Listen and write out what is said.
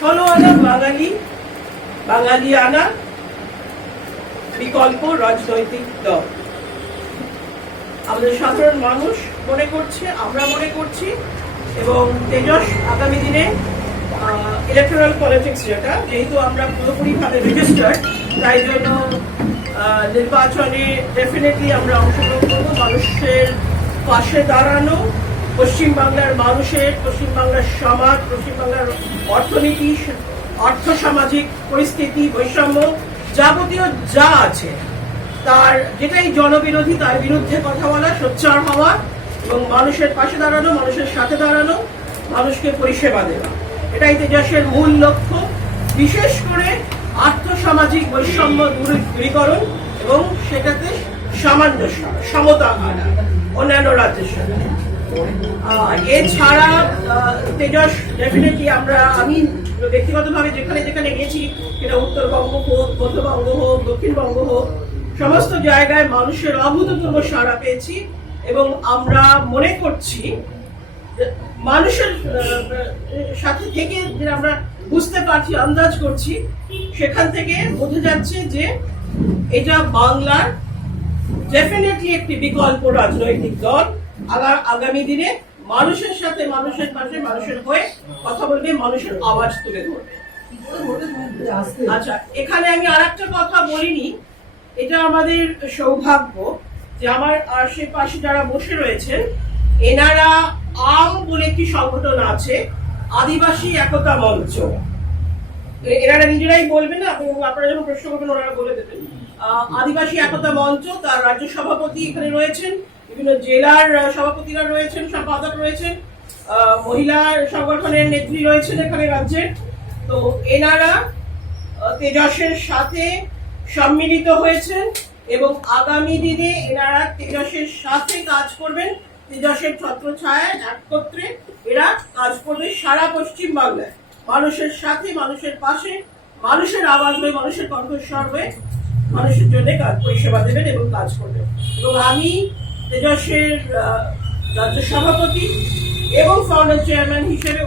ষোলো আনা বাঙালি, বাঙালি আনা বিকল্প রাজনৈতিক দল। আমাদের সাধারণ মানুষ মনে করছে, আমরা মনে করছি, এবং তেজস আগামী দিনে ইলেকট্রাল পলিটিক্স, যেটা যেহেতু আমরা পুরোপুরিভাবে রেজিস্টার্ড, তাই জন্য নির্বাচনে ডেফিনেটলি আমরা অংশগ্রহণ করবো। মানুষের পাশে দাঁড়ানো, পশ্চিমবাংলার মানুষের, পশ্চিমবাংলার সমাজ, পশ্চিমবাংলার অর্থনীতি, অর্থ সামাজিক পরিস্থিতি, বৈষম্য, যাবতীয় যা আছে তার যেটাই জনবিরোধী তার বিরুদ্ধে কথা বলা, সোচ্চার হওয়া এবং মানুষের পাশে দাঁড়ানো, মানুষের সাথে দাঁড়ানো, মানুষকে পরিষেবা দেওয়া, এটাই তেজসের মূল লক্ষ্য। বিশেষ করে আর্থসামাজিক বৈষম্য দূরীকরণ এবং সেটাতে সামঞ্জস্য, সমতা আনা অন্যান্য রাজ্যের সাথে। এছাড়া তেজস ডেফিনেটলি আমি ব্যক্তিগতভাবে যেখানে যেখানে গেছি, সেটা উত্তরবঙ্গ হোক, মধ্যবঙ্গ হোক, দক্ষিণবঙ্গ হোক, সমস্ত জায়গায় মানুষের অভূতপূর্ব সাড়া পেয়েছি এবং আমরা মনে করছি মানুষের সাথে থেকে যে আমরা বুঝতে পারছি, আন্দাজ করছি, সেখান থেকে বোঝা যাচ্ছে যে এটা বাংলার ডেফিনেটলি একটি বিকল্প রাজনৈতিক দল। আগামী দিনে মানুষের সাথে, মানুষের পাশে, মানুষের হয়ে কথা বলবে, মানুষের আওয়াজ তুলে ধরবে। আচ্ছা, এখানে আমি আর একটা কথা বলিনি, এটা আমাদের সৌভাগ্য যে আমার আশেপাশে যারা বসে রয়েছেন এনারা আম বলে একটি সংগঠন আছে, আদিবাসী একতা মঞ্চ। এনারা নিজেরাই বলবেন না, আপনারা যখন প্রশ্ন করবেন ওনারা বলে দেবেন। আদিবাসী একতা মঞ্চ, তার রাজ্য সভাপতি এখানে রয়েছেন, বিভিন্ন জেলার সভাপতিরা রয়েছেন, সম্পাদক রয়েছেন, মহিলা সংগঠনের নেত্রী রয়েছেন এখানে রাজ্যের। তো এনারা তেজসের সাথে সম্মিলিত হয়েছেন এবং আগামী দিনে এনারা তেজসের সাথে কাজ করবেন। তেজসের ছত্রছায়ায় একত্রে এরা কাজ করবে সারা পশ্চিম বাংলায়, মানুষের সাথে, মানুষের পাশে, মানুষের আওয়াজ হয়ে, মানুষের কণ্ঠস্বর হয়ে মানুষের জন্য পরিষেবা দেবেন এবং কাজ করবেন। এবং আমি তেজসের রাজ্য সভাপতি এবং ফাউন্ডার চেয়ারম্যান হিসেবে